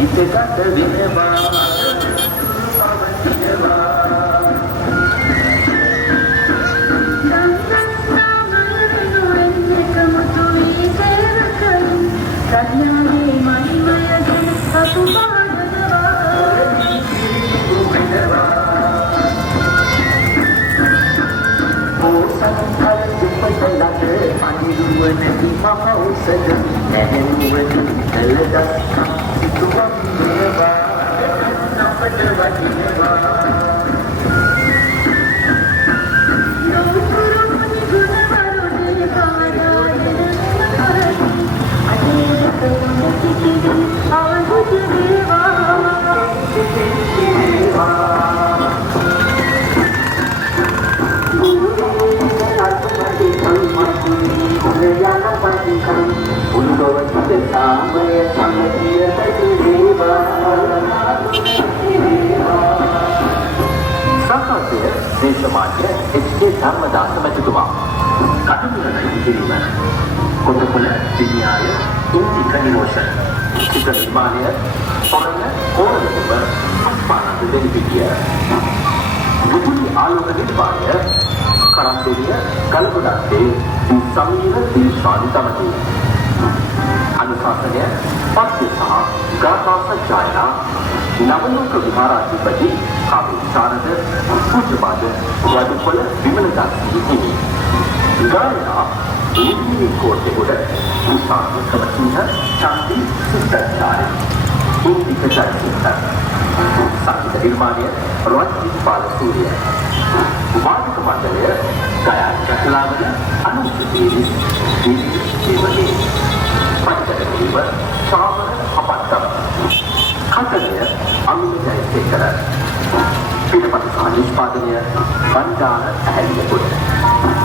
ඉතකට වෙනවා දේශමාන්‍ය එච්.ඒ. ධර්මදාස මැතිතුමා කටුකුරුණයි ඉදිරිම කොටකොළ විඤ්ඤාය ඉන්දික නිරෝෂන් චිත්‍ර නිර්මාණය පොරණ කෝරළොබ අස්පානන්ද දෙවිපිටිය විදුලි ආලෝක නිර්මාණය කරන්දෙලිය ගල්ගොඩත්තේ සමීර දීශානි තමති අනුශාසනය පත්‍ය සහ ගාථා සජ්ජායනා නවලෝක විහාරාධිපති කවි සාරද පූජ්‍යපාද වඩුපොළ විමලදාස හිමි ගායනා ඉන්දිය කෝට්ටේගොඩ උසාවි කමසිංහ චන්දි සුත්තරචාරි ඉන්දික ජයසිංහ සංගීත නිර්මාණය රොන්ජිත් පාලසූරිය වාදක මණ්ඩලය ගයාන් රත්ලාවල අනුසුදීවි දීවදී පටකඩේව සාවර අපත්තම් කතනය අමිල ජයසේකර පිටපත් සහ නිෂ්පාදනය බණ්ඩාර ඇහැලියගොඩ